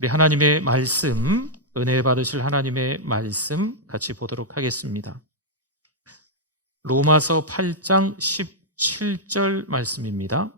우리 하나님의 말씀, 은혜 받으실 하나님의 말씀 같이 보도록 하겠습니다. 로마서 8장 17절 말씀입니다.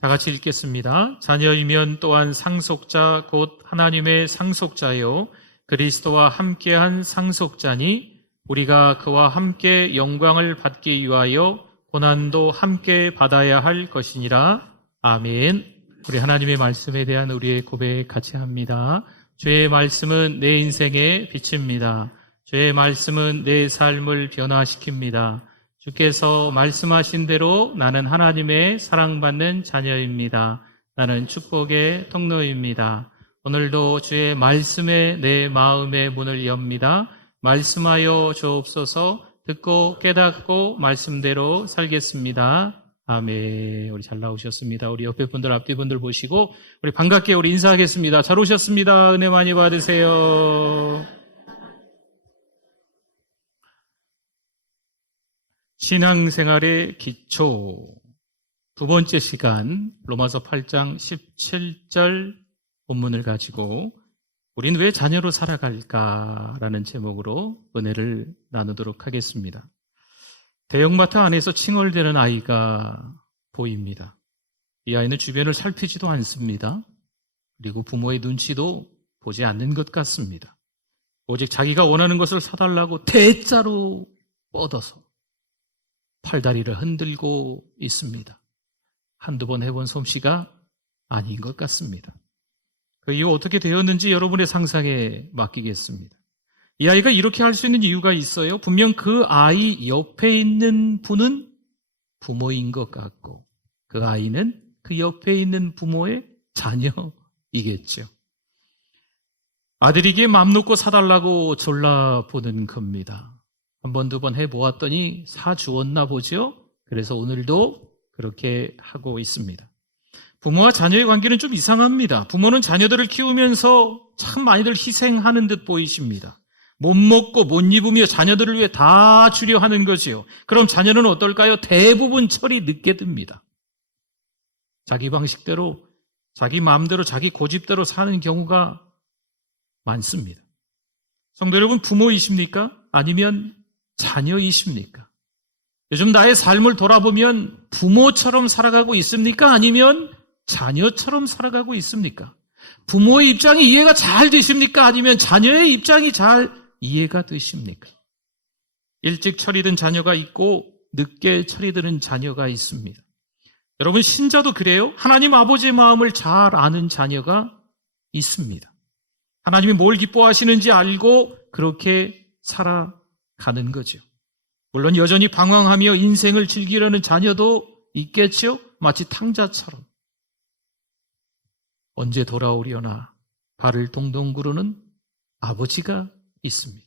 다 같이 읽겠습니다. 자녀이면 또한 상속자 곧 하나님의 상속자요 그리스도와 함께한 상속자니 우리가 그와 함께 영광을 받기 위하여 고난도 함께 받아야 할 것이니라. 아멘. 우리 하나님의 말씀에 대한 우리의 고백 같이 합니다. 주의 말씀은 내 인생의 빛입니다. 주의 말씀은 내 삶을 변화시킵니다. 주께서 말씀하신 대로 나는 하나님의 사랑받는 자녀입니다. 나는 축복의 통로입니다. 오늘도 주의 말씀에 내 마음의 문을 엽니다. 말씀하여 주옵소서. 듣고 깨닫고 말씀대로 살겠습니다. 아멘. 우리 잘 나오셨습니다. 우리 옆에 분들 앞뒤 분들 보시고 우리 반갑게 우리 인사하겠습니다. 잘 오셨습니다. 은혜 많이 받으세요. 신앙생활의 기초 두 번째 시간 로마서 8장 17절 본문을 가지고 우린 왜 자녀로 살아갈까라는 제목으로 은혜를 나누도록 하겠습니다. 대형마트 안에서 칭얼대는 아이가 보입니다. 이 아이는 주변을 살피지도 않습니다. 그리고 부모의 눈치도 보지 않는 것 같습니다. 오직 자기가 원하는 것을 사달라고 대자로 뻗어서 팔다리를 흔들고 있습니다. 한두 번 해본 솜씨가 아닌 것 같습니다. 그 이후 어떻게 되었는지 여러분의 상상에 맡기겠습니다. 이 아이가 이렇게 할 수 있는 이유가 있어요. 분명 그 아이 옆에 있는 분은 부모인 것 같고 그 아이는 그 옆에 있는 부모의 자녀이겠죠. 아들이기에 맘 놓고 사달라고 졸라보는 겁니다. 한 번, 두 번 해보았더니 사주었나 보죠. 그래서 오늘도 그렇게 하고 있습니다. 부모와 자녀의 관계는 좀 이상합니다. 부모는 자녀들을 키우면서 참 많이들 희생하는 듯 보이십니다. 못 먹고 못 입으며 자녀들을 위해 다 주려 하는 거지요. 그럼 자녀는 어떨까요? 대부분 철이 늦게 듭니다. 자기 방식대로, 자기 마음대로, 자기 고집대로 사는 경우가 많습니다. 성도 여러분, 부모이십니까? 아니면 자녀이십니까? 요즘 나의 삶을 돌아보면 부모처럼 살아가고 있습니까? 아니면 자녀처럼 살아가고 있습니까? 부모의 입장이 이해가 잘 되십니까? 아니면 자녀의 입장이 잘 이해가 되십니까? 일찍 철이 든 자녀가 있고 늦게 철이 드는 자녀가 있습니다. 여러분, 신자도 그래요? 하나님 아버지의 마음을 잘 아는 자녀가 있습니다. 하나님이 뭘 기뻐하시는지 알고 그렇게 살아가는 거죠. 물론 여전히 방황하며 인생을 즐기려는 자녀도 있겠죠? 마치 탕자처럼. 언제 돌아오려나 발을 동동 구르는 아버지가 있습니다.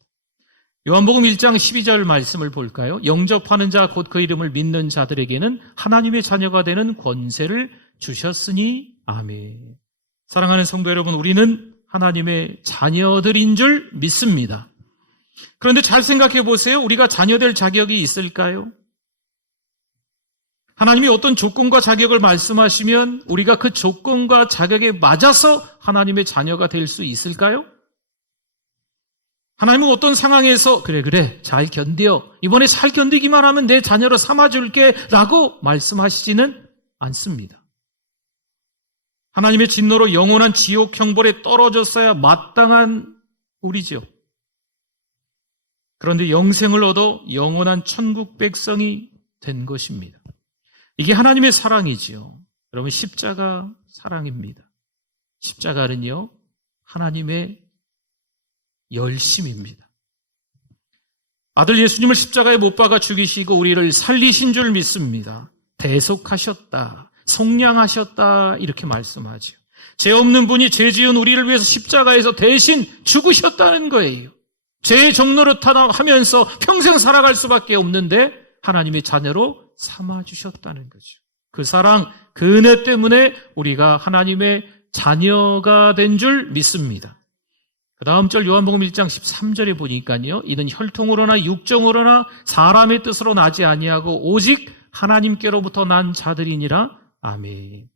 요한복음 1장 12절 말씀을 볼까요? 영접하는 자 곧 그 이름을 믿는 자들에게는 하나님의 자녀가 되는 권세를 주셨으니 아멘. 사랑하는 성도 여러분, 우리는 하나님의 자녀들인 줄 믿습니다. 그런데 잘 생각해 보세요. 우리가 자녀 될 자격이 있을까요? 하나님이 어떤 조건과 자격을 말씀하시면 우리가 그 조건과 자격에 맞아서 하나님의 자녀가 될 수 있을까요? 하나님은 어떤 상황에서 그래 잘 견뎌, 이번에 잘 견디기만 하면 내 자녀로 삼아줄게 라고 말씀하시지는 않습니다. 하나님의 진노로 영원한 지옥 형벌에 떨어졌어야 마땅한 우리죠. 그런데 영생을 얻어 영원한 천국 백성이 된 것입니다. 이게 하나님의 사랑이지요. 여러분, 십자가 사랑입니다. 십자가는요, 하나님의 열심입니다. 아들 예수님을 십자가에 못 박아 죽이시고 우리를 살리신 줄 믿습니다. 대속하셨다, 속량하셨다 이렇게 말씀하죠. 죄 없는 분이 죄 지은 우리를 위해서 십자가에서 대신 죽으셨다는 거예요. 죄의 종로로 하면서 평생 살아갈 수밖에 없는데 하나님의 자녀로 삼아주셨다는 거죠. 그 사랑, 그 은혜 때문에 우리가 하나님의 자녀가 된 줄 믿습니다. 그 다음 절 요한복음 1장 13절에 보니까요, 이는 혈통으로나 육정으로나 사람의 뜻으로 나지 아니하고 오직 하나님께로부터 난 자들이니라. 아멘.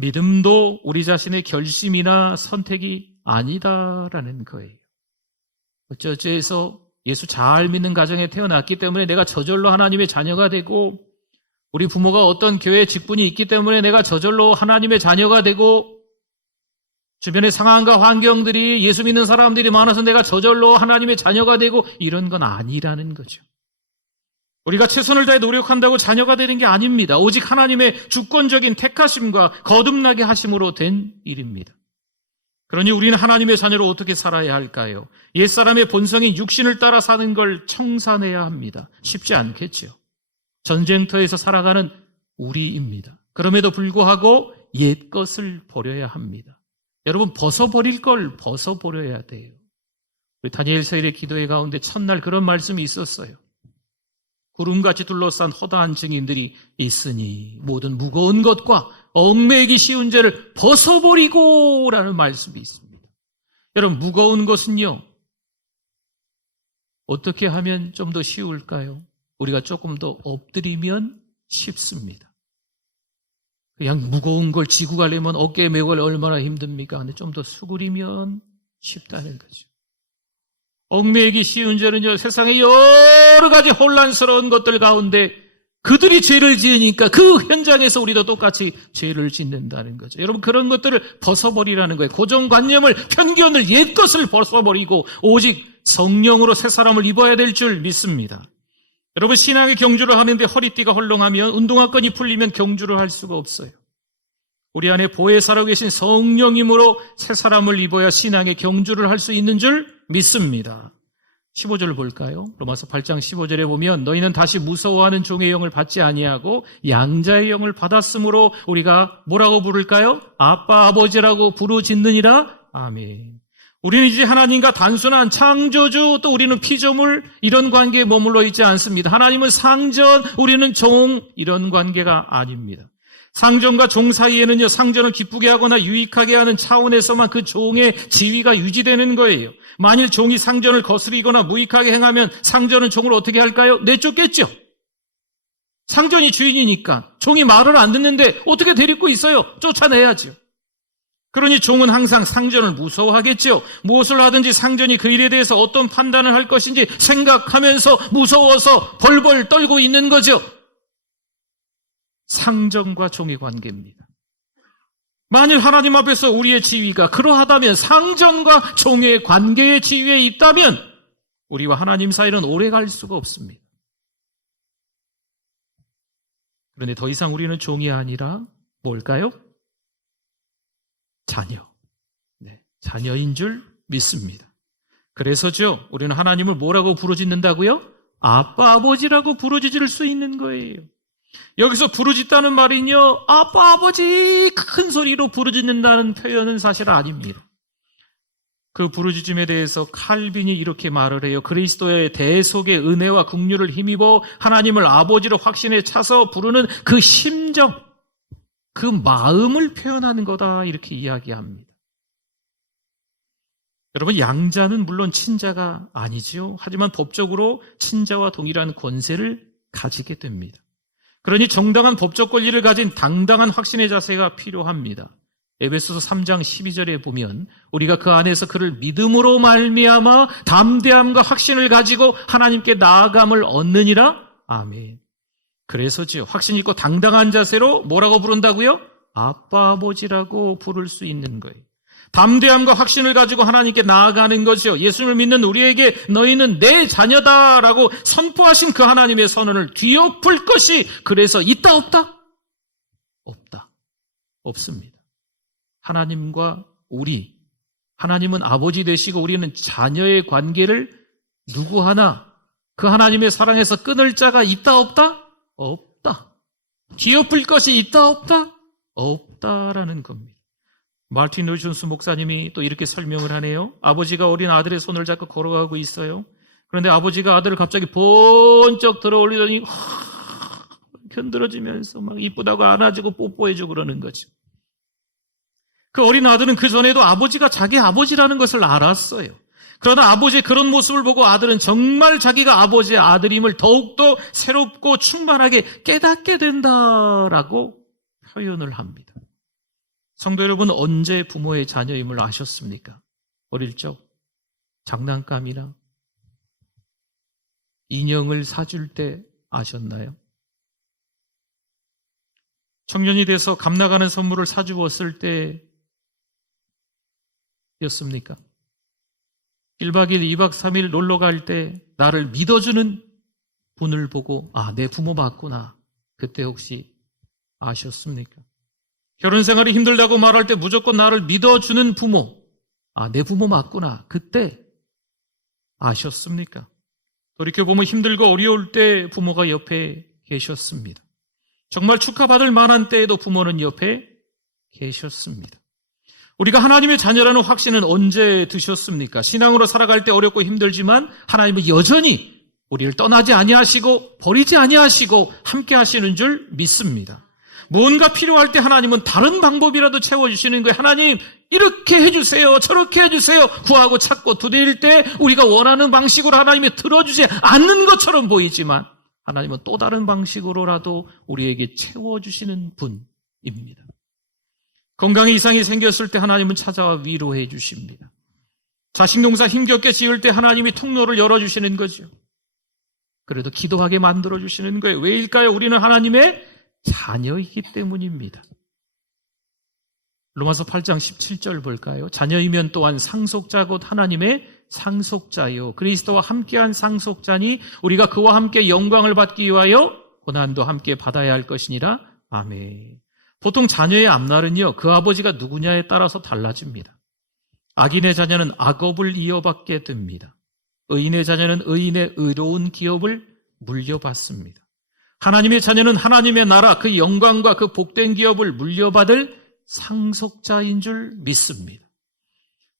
믿음도 우리 자신의 결심이나 선택이 아니다라는 거예요. 어쩌어쩌해서 예수 잘 믿는 가정에 태어났기 때문에 내가 저절로 하나님의 자녀가 되고, 우리 부모가 어떤 교회 직분이 있기 때문에 내가 저절로 하나님의 자녀가 되고, 주변의 상황과 환경들이 예수 믿는 사람들이 많아서 내가 저절로 하나님의 자녀가 되고, 이런 건 아니라는 거죠. 우리가 최선을 다해 노력한다고 자녀가 되는 게 아닙니다. 오직 하나님의 주권적인 택하심과 거듭나게 하심으로 된 일입니다. 그러니 우리는 하나님의 자녀로 어떻게 살아야 할까요? 옛사람의 본성인 육신을 따라 사는 걸 청산해야 합니다. 쉽지 않겠죠. 전쟁터에서 살아가는 우리입니다. 그럼에도 불구하고 옛 것을 버려야 합니다. 여러분, 벗어버릴 걸 벗어버려야 돼요. 우리 다니엘 세일의 기도회 가운데 첫날 그런 말씀이 있었어요. 구름같이 둘러싼 허다한 증인들이 있으니 모든 무거운 것과 얽매이기 쉬운 죄를 벗어버리고 라는 말씀이 있습니다. 여러분, 무거운 것은요, 어떻게 하면 좀 더 쉬울까요? 우리가 조금 더 엎드리면 쉽습니다. 그냥 무거운 걸 지고 가려면 어깨에 메고 가려면 얼마나 힘듭니까? 근데 좀 더 수그리면 쉽다는 거죠. 얽매이기 쉬운 죄는요, 세상의 여러 가지 혼란스러운 것들 가운데 그들이 죄를 지으니까 그 현장에서 우리도 똑같이 죄를 짓는다는 거죠. 여러분, 그런 것들을 벗어버리라는 거예요. 고정관념을, 편견을, 옛것을 벗어버리고 오직 성령으로 새 사람을 입어야 될 줄 믿습니다. 여러분, 신앙의 경주를 하는데 허리띠가 헐렁하면, 운동화끈이 풀리면 경주를 할 수가 없어요. 우리 안에 보혜 살아계신 성령님으로 새 사람을 입어야 신앙의 경주를 할 수 있는 줄 믿습니다. 15절 볼까요? 로마서 8장 15절에 보면 너희는 다시 무서워하는 종의 영을 받지 아니하고 양자의 영을 받았으므로 우리가 뭐라고 부를까요? 아빠 아버지라고 부르짖느니라. 아멘. 우리는 이제 하나님과 단순한 창조주, 또 우리는 피조물, 이런 관계에 머물러 있지 않습니다. 하나님은 상전, 우리는 종, 이런 관계가 아닙니다. 상전과 종 사이에는요, 상전을 기쁘게 하거나 유익하게 하는 차원에서만 그 종의 지위가 유지되는 거예요. 만일 종이 상전을 거스리거나 무익하게 행하면 상전은 종을 어떻게 할까요? 내쫓겠죠. 상전이 주인이니까. 종이 말을 안 듣는데 어떻게 데리고 있어요? 쫓아내야죠. 그러니 종은 항상 상전을 무서워하겠죠. 무엇을 하든지 상전이 그 일에 대해서 어떤 판단을 할 것인지 생각하면서 무서워서 벌벌 떨고 있는 거죠. 상전과 종의 관계입니다. 만일 하나님 앞에서 우리의 지위가 그러하다면, 상전과 종의 관계의 지위에 있다면 우리와 하나님 사이는 오래 갈 수가 없습니다. 그런데 더 이상 우리는 종이 아니라 뭘까요? 자녀. 네, 자녀인 줄 믿습니다. 그래서죠, 우리는 하나님을 뭐라고 부르짖는다고요? 아빠 아버지라고 부르짖을 수 있는 거예요. 여기서 부르짖다는 말은요, 아빠 아버지 큰 소리로 부르짖는다는 표현은 사실 아닙니다. 그 부르짖음에 대해서 칼빈이 이렇게 말을 해요. 그리스도의 대속의 은혜와 긍휼을 힘입어 하나님을 아버지로 확신에 차서 부르는 그 심정, 그 마음을 표현하는 거다, 이렇게 이야기합니다. 여러분, 양자는 물론 친자가 아니지요. 하지만 법적으로 친자와 동일한 권세를 가지게 됩니다. 그러니 정당한 법적 권리를 가진 당당한 확신의 자세가 필요합니다. 에베소서 3장 12절에 보면 우리가 그 안에서 그를 믿음으로 말미암아 담대함과 확신을 가지고 하나님께 나아감을 얻느니라. 아멘. 그래서지요, 확신 있고 당당한 자세로 뭐라고 부른다고요? 아빠 아버지라고 부를 수 있는 거예요. 담대함과 확신을 가지고 하나님께 나아가는 것이요, 예수님을 믿는 우리에게 너희는 내 자녀다라고 선포하신 그 하나님의 선언을 뒤엎을 것이 그래서 있다 없다? 없다. 없습니다. 하나님과 우리, 하나님은 아버지 되시고 우리는 자녀의 관계를 누구 하나 그 하나님의 사랑에서 끊을 자가 있다 없다? 없다. 뒤엎을 것이 있다 없다? 없다라는 겁니다. 마르틴 루이스 존스 목사님이 또 이렇게 설명을 하네요. 아버지가 어린 아들의 손을 잡고 걸어가고 있어요. 그런데 아버지가 아들을 갑자기 번쩍 들어 올리더니 흔들어지면서 막 이쁘다고 안아주고 뽀뽀해주고 그러는 거죠. 그 어린 아들은 그 전에도 아버지가 자기 아버지라는 것을 알았어요. 그러나 아버지의 그런 모습을 보고 아들은 정말 자기가 아버지의 아들임을 더욱더 새롭고 충만하게 깨닫게 된다라고 표현을 합니다. 성도 여러분, 언제 부모의 자녀임을 아셨습니까? 어릴 적 장난감이나 인형을 사줄 때 아셨나요? 청년이 돼서 값 나가는 선물을 사주었을 때였습니까? 1박 2일, 2박 3일 놀러 갈 때 나를 믿어주는 분을 보고 내 부모 맞구나. 그때 혹시 아셨습니까? 결혼 생활이 힘들다고 말할 때 무조건 나를 믿어주는 부모, 내 부모 맞구나. 그때 아셨습니까? 돌이켜보면 힘들고 어려울 때 부모가 옆에 계셨습니다. 정말 축하받을 만한 때에도 부모는 옆에 계셨습니다. 우리가 하나님의 자녀라는 확신은 언제 드셨습니까? 신앙으로 살아갈 때 어렵고 힘들지만 하나님은 여전히 우리를 떠나지 아니하시고 버리지 아니하시고 함께 하시는 줄 믿습니다. 뭔가 필요할 때 하나님은 다른 방법이라도 채워주시는 거예요. 하나님 이렇게 해주세요, 저렇게 해주세요. 구하고 찾고 두드릴 때 우리가 원하는 방식으로 하나님이 들어주지 않는 것처럼 보이지만 하나님은 또 다른 방식으로라도 우리에게 채워주시는 분입니다. 건강에 이상이 생겼을 때 하나님은 찾아와 위로해 주십니다. 자식 농사 힘겹게 지을 때 하나님이 통로를 열어주시는 거죠. 그래도 기도하게 만들어주시는 거예요. 왜일까요? 우리는 하나님의 자녀이기 때문입니다. 로마서 8장 17절 볼까요? 자녀이면 또한 상속자 곧 하나님의 상속자요 그리스도와 함께한 상속자니 우리가 그와 함께 영광을 받기 위하여 고난도 함께 받아야 할 것이니라. 아멘. 보통 자녀의 앞날은요 그 아버지가 누구냐에 따라서 달라집니다. 악인의 자녀는 악업을 이어받게 됩니다. 의인의 자녀는 의인의 의로운 기업을 물려받습니다. 하나님의 자녀는 하나님의 나라 그 영광과 그 복된 기업을 물려받을 상속자인 줄 믿습니다.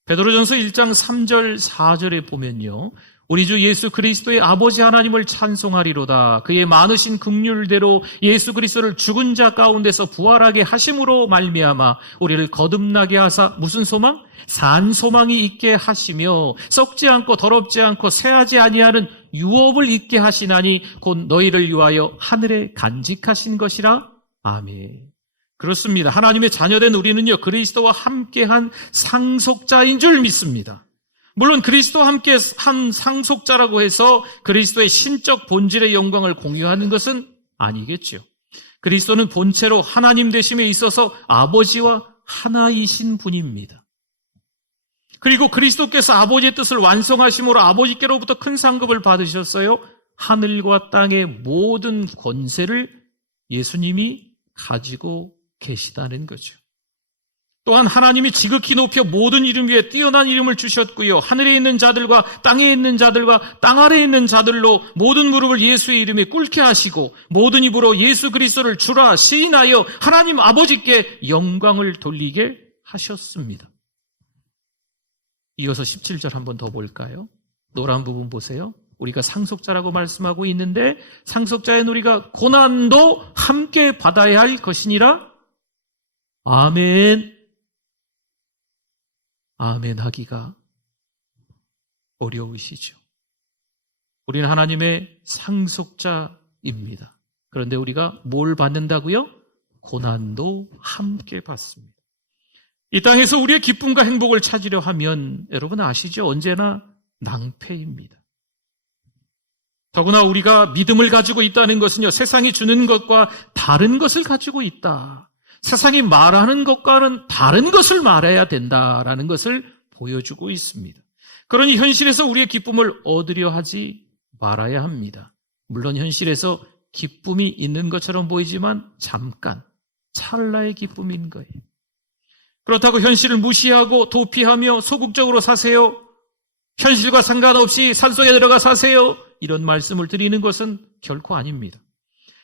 베드로전서 1장 3절 4절에 보면요 우리 주 예수 그리스도의 아버지 하나님을 찬송하리로다. 그의 많으신 긍휼대로 예수 그리스도를 죽은 자 가운데서 부활하게 하심으로 말미암아 우리를 거듭나게 하사 무슨 소망? 산 소망이 있게 하시며 썩지 않고 더럽지 않고 쇠하지 아니하는 유업을 있게 하시나니 곧 너희를 위하여 하늘에 간직하신 것이라. 아멘. 그렇습니다. 하나님의 자녀된 우리는요 그리스도와 함께한 상속자인 줄 믿습니다. 물론 그리스도와 함께 한 상속자라고 해서 그리스도의 신적 본질의 영광을 공유하는 것은 아니겠죠. 그리스도는 본체로 하나님 되심에 있어서 아버지와 하나이신 분입니다. 그리고 그리스도께서 아버지의 뜻을 완성하심으로 아버지께로부터 큰 상급을 받으셨어요. 하늘과 땅의 모든 권세를 예수님이 가지고 계시다는 거죠. 또한 하나님이 지극히 높여 모든 이름 위에 뛰어난 이름을 주셨고요. 하늘에 있는 자들과 땅에 있는 자들과 땅 아래에 있는 자들로 모든 무릎을 예수의 이름에 꿇게 하시고 모든 입으로 예수 그리스도를 주라 시인하여 하나님 아버지께 영광을 돌리게 하셨습니다. 이어서 17절 한번 더 볼까요? 노란 부분 보세요. 우리가 상속자라고 말씀하고 있는데 상속자인 우리가 고난도 함께 받아야 할 것이니라. 아멘. 아멘 하기가 어려우시죠. 우리는 하나님의 상속자입니다. 그런데 우리가 뭘 받는다고요? 고난도 함께 받습니다. 이 땅에서 우리의 기쁨과 행복을 찾으려 하면 여러분 아시죠? 언제나 낭패입니다. 더구나 우리가 믿음을 가지고 있다는 것은요 세상이 주는 것과 다른 것을 가지고 있다. 세상이 말하는 것과는 다른 것을 말해야 된다라는 것을 보여주고 있습니다. 그러니 현실에서 우리의 기쁨을 얻으려 하지 말아야 합니다. 물론 현실에서 기쁨이 있는 것처럼 보이지만 잠깐 찰나의 기쁨인 거예요. 그렇다고 현실을 무시하고 도피하며 소극적으로 사세요. 현실과 상관없이 산속에 들어가 사세요. 이런 말씀을 드리는 것은 결코 아닙니다.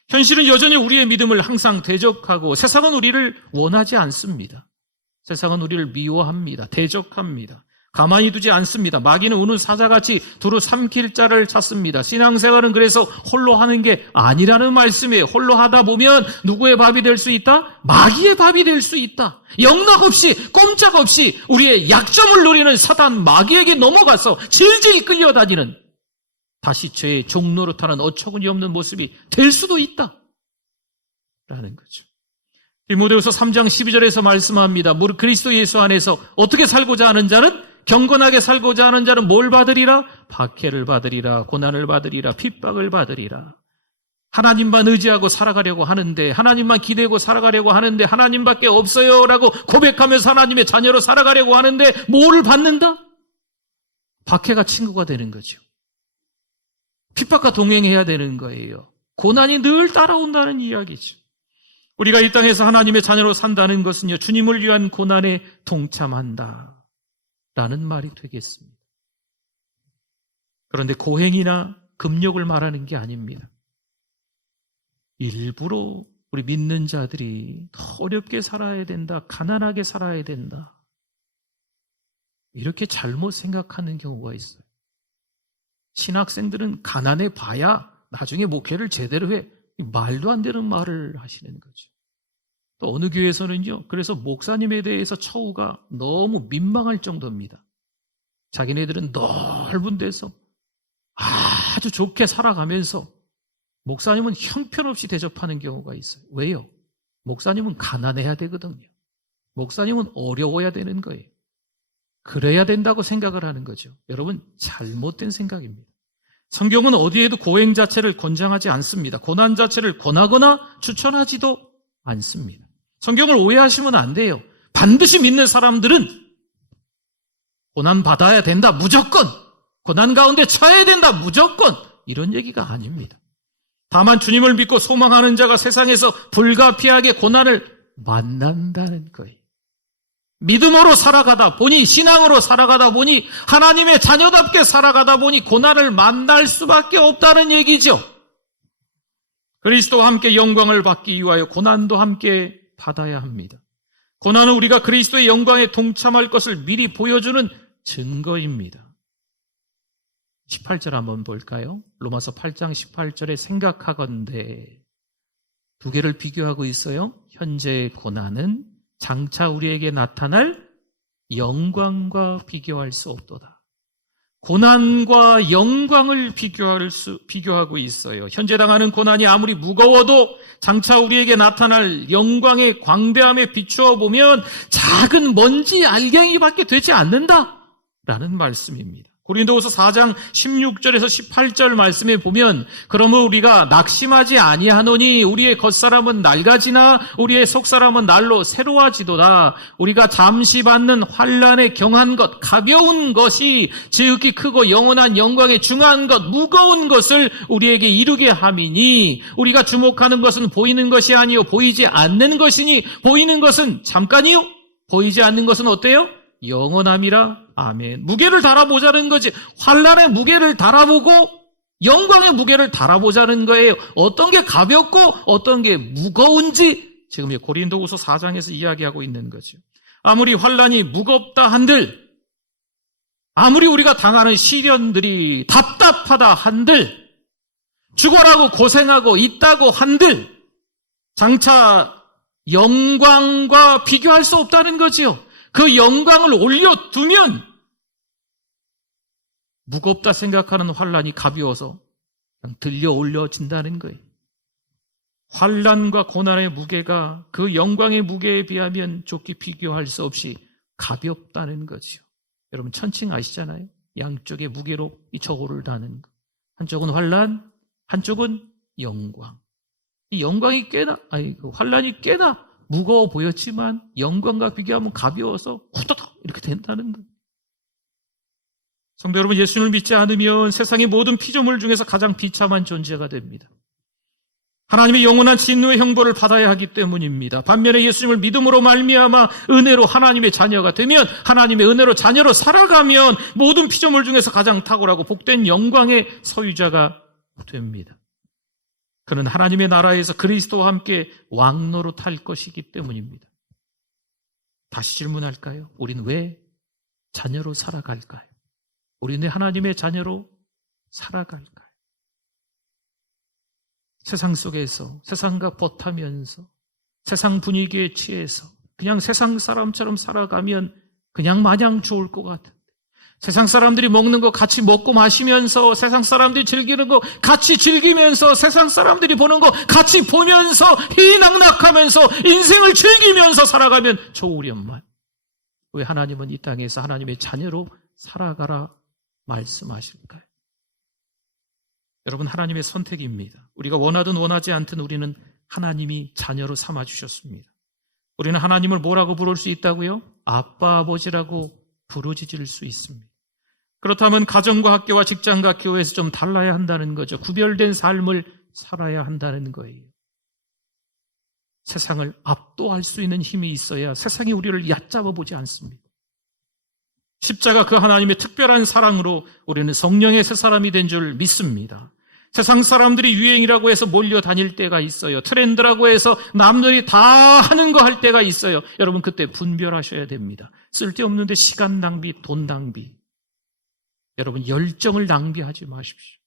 현실은 여전히 우리의 믿음을 항상 대적하고 세상은 우리를 원하지 않습니다. 세상은 우리를 미워합니다. 대적합니다. 가만히 두지 않습니다. 마귀는 우는 사자같이 두루 삼킬 자를 찾습니다. 신앙생활은 그래서 홀로 하는 게 아니라는 말씀이에요. 홀로 하다 보면 누구의 밥이 될 수 있다? 마귀의 밥이 될 수 있다. 영락없이 꼼짝없이 우리의 약점을 노리는 사단 마귀에게 넘어가서 질질 끌려다니는 다시 죄의 종노릇하는 어처구니 없는 모습이 될 수도 있다 라는 거죠. 디모데후서 3장 12절에서 말씀합니다. 무릇 그리스도 예수 안에서 어떻게 살고자 하는 자는, 경건하게 살고자 하는 자는 뭘 받으리라? 박해를 받으리라, 고난을 받으리라, 핍박을 받으리라. 하나님만 의지하고 살아가려고 하는데, 하나님만 기대고 살아가려고 하는데 하나님밖에 없어요 라고 고백하면서 하나님의 자녀로 살아가려고 하는데 뭘 받는다? 박해가 친구가 되는 거죠. 핍박과 동행해야 되는 거예요. 고난이 늘 따라온다는 이야기죠. 우리가 이 땅에서 하나님의 자녀로 산다는 것은요, 주님을 위한 고난에 동참한다 라는 말이 되겠습니다. 그런데 고행이나 금욕을 말하는 게 아닙니다. 일부러 우리 믿는 자들이 더 어렵게 살아야 된다, 가난하게 살아야 된다, 이렇게 잘못 생각하는 경우가 있어요. 신학생들은 가난해 봐야 나중에 목회를 제대로 해, 말도 안 되는 말을 하시는 거죠. 또 어느 교회에서는요, 그래서 목사님에 대해서 처우가 너무 민망할 정도입니다. 자기네들은 넓은 데서 아주 좋게 살아가면서 목사님은 형편없이 대접하는 경우가 있어요. 왜요? 목사님은 가난해야 되거든요. 목사님은 어려워야 되는 거예요. 그래야 된다고 생각을 하는 거죠. 여러분, 잘못된 생각입니다. 성경은 어디에도 고행 자체를 권장하지 않습니다. 고난 자체를 권하거나 추천하지도 않습니다. 성경을 오해하시면 안 돼요. 반드시 믿는 사람들은 고난 받아야 된다, 무조건. 고난 가운데 처해야 된다, 무조건. 이런 얘기가 아닙니다. 다만 주님을 믿고 소망하는 자가 세상에서 불가피하게 고난을 만난다는 거예요. 믿음으로 살아가다 보니, 신앙으로 살아가다 보니, 하나님의 자녀답게 살아가다 보니 고난을 만날 수밖에 없다는 얘기죠. 그리스도와 함께 영광을 받기 위하여 고난도 함께 받아야 합니다. 고난은 우리가 그리스도의 영광에 동참할 것을 미리 보여주는 증거입니다. 18절 한번 볼까요? 로마서 8장 18절에 생각하건대, 두 개를 비교하고 있어요. 현재의 고난은 장차 우리에게 나타날 영광과 비교할 수 없도다. 고난과 영광을 비교하고 있어요. 현재 당하는 고난이 아무리 무거워도 장차 우리에게 나타날 영광의 광대함에 비추어 보면 작은 먼지 알갱이밖에 되지 않는다라는 말씀입니다. 고린도후서 4장 16절에서 18절 말씀에 보면, 그러므로 우리가 낙심하지 아니하노니 우리의 겉사람은 낡아지나 우리의 속사람은 날로 새로워지도다. 우리가 잠시 받는 환난에 경한 것, 가벼운 것이 지극히 크고 영원한 영광에 중한 것, 무거운 것을 우리에게 이루게 함이니, 우리가 주목하는 것은 보이는 것이 아니요 보이지 않는 것이니, 보이는 것은 잠깐이요 보이지 않는 것은 어때요? 영원함이라. 아멘. 무게를 달아보자는 거지. 환난의 무게를 달아보고 영광의 무게를 달아보자는 거예요. 어떤 게 가볍고 어떤 게 무거운지 지금 고린도후서 4장에서 이야기하고 있는 거죠. 아무리 환난이 무겁다 한들, 아무리 우리가 당하는 시련들이 답답하다 한들, 죽어라고 고생하고 있다고 한들 장차 영광과 비교할 수 없다는 거지요. 그 영광을 올려두면 무겁다 생각하는 환난이 가벼워서 그냥 들려 올려진다는 거예요. 환난과 고난의 무게가 그 영광의 무게에 비하면 좋게 비교할 수 없이 가볍다는 거죠. 여러분 천칭 아시잖아요. 양쪽의 무게로 이 저고를 다는 거. 한쪽은 환난, 한쪽은 영광. 이 영광이 환난이 꽤나 무거워 보였지만 영광과 비교하면 가벼워서 후다닥 이렇게 된다는 거예요. 성도 여러분, 예수님을 믿지 않으면 세상의 모든 피조물 중에서 가장 비참한 존재가 됩니다. 하나님의 영원한 진노의 형벌을 받아야 하기 때문입니다. 반면에 예수님을 믿음으로 말미암아 은혜로 하나님의 자녀가 되면, 하나님의 은혜로 자녀로 살아가면 모든 피조물 중에서 가장 탁월하고 복된 영광의 소유자가 됩니다. 그는 하나님의 나라에서 그리스도와 함께 왕노릇할 것이기 때문입니다. 다시 질문할까요? 우린 왜 자녀로 살아갈까요? 우리는 왜 하나님의 자녀로 살아갈까요? 세상 속에서 세상과 버타면서 세상 분위기에 취해서 그냥 세상 사람처럼 살아가면 그냥 마냥 좋을 것 같은데, 세상 사람들이 먹는 거 같이 먹고 마시면서, 세상 사람들이 즐기는 거 같이 즐기면서, 세상 사람들이 보는 거 같이 보면서, 희낙낙하면서 인생을 즐기면서 살아가면 좋으련만, 왜 하나님은 이 땅에서 하나님의 자녀로 살아가라 말씀하실까요? 여러분, 하나님의 선택입니다. 우리가 원하든 원하지 않든 우리는 하나님이 자녀로 삼아주셨습니다. 우리는 하나님을 뭐라고 부를 수 있다고요? 아빠, 아버지라고 부르짖을 수 있습니다. 그렇다면 가정과 학교와 직장과 교회에서 좀 달라야 한다는 거죠. 구별된 삶을 살아야 한다는 거예요. 세상을 압도할 수 있는 힘이 있어야 세상이 우리를 얕잡아 보지 않습니다. 십자가 그 하나님의 특별한 사랑으로 우리는 성령의 새 사람이 된 줄 믿습니다. 세상 사람들이 유행이라고 해서 몰려다닐 때가 있어요. 트렌드라고 해서 남들이 다 하는 거 할 때가 있어요. 여러분, 그때 분별하셔야 됩니다. 쓸데없는데 시간 낭비, 돈 낭비. 여러분, 열정을 낭비하지 마십시오.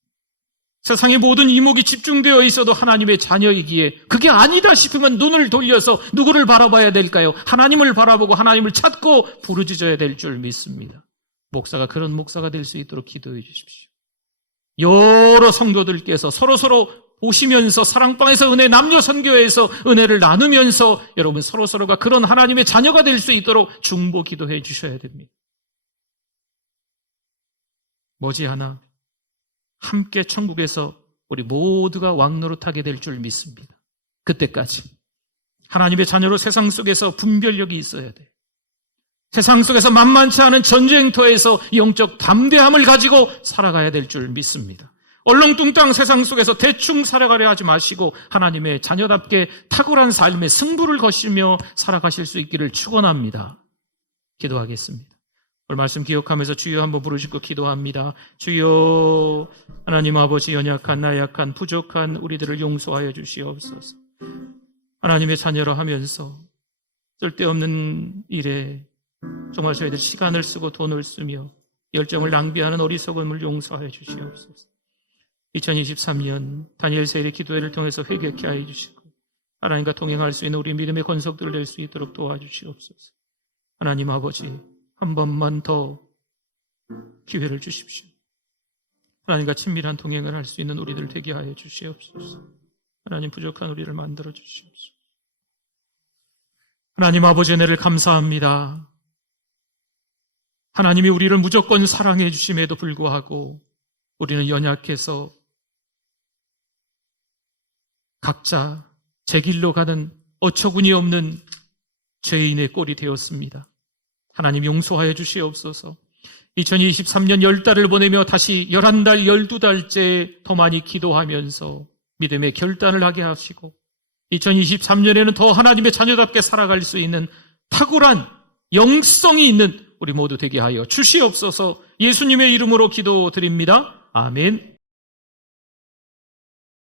세상의 모든 이목이 집중되어 있어도 하나님의 자녀이기에 그게 아니다 싶으면 눈을 돌려서 누구를 바라봐야 될까요? 하나님을 바라보고 하나님을 찾고 부르짖어야 될 줄 믿습니다. 목사가 그런 목사가 될 수 있도록 기도해 주십시오. 여러 성도들께서 서로서로 보시면서 사랑방에서 은혜, 남녀 선교회에서 은혜를 나누면서 여러분 서로서로가 그런 하나님의 자녀가 될 수 있도록 중보 기도해 주셔야 됩니다. 머지않아 함께 천국에서 우리 모두가 왕노릇하게 될 줄 믿습니다. 그때까지 하나님의 자녀로 세상 속에서 분별력이 있어야 돼요. 세상 속에서 만만치 않은 전쟁터에서 영적 담대함을 가지고 살아가야 될 줄 믿습니다. 얼렁뚱땅 세상 속에서 대충 살아가려 하지 마시고 하나님의 자녀답게 탁월한 삶의 승부를 거시며 살아가실 수 있기를 축원합니다. 기도하겠습니다. 오늘 말씀 기억하면서 주여 한번 부르짖고 기도합니다. 주여, 하나님 아버지, 연약한 나약한 부족한 우리들을 용서하여 주시옵소서. 하나님의 자녀로 하면서 쓸데없는 일에 정말 저희들 시간을 쓰고 돈을 쓰며 열정을 낭비하는 어리석음을 용서하여 주시옵소서. 2023년 다니엘 세일의 기도회를 통해서 회개케 하여 주시고 하나님과 동행할 수 있는 우리 믿음의 권속들을 낼 수 있도록 도와주시옵소서. 하나님 아버지, 한 번만 더 기회를 주십시오. 하나님과 친밀한 동행을 할 수 있는 우리들 되게 하여 주시옵소서. 하나님, 부족한 우리를 만들어 주시옵소서. 하나님 아버지, 은혜를 감사합니다. 하나님이 우리를 무조건 사랑해 주심에도 불구하고 우리는 연약해서 각자 제 길로 가는 어처구니 없는 죄인의 꼴이 되었습니다. 하나님, 용서하여 주시옵소서. 2023년 10달을 보내며 다시 11달, 12달째 더 많이 기도하면서 믿음의 결단을 하게 하시고 2023년에는 더 하나님의 자녀답게 살아갈 수 있는 탁월한 영성이 있는 우리 모두 되게 하여 주시옵소서. 예수님의 이름으로 기도드립니다. 아멘.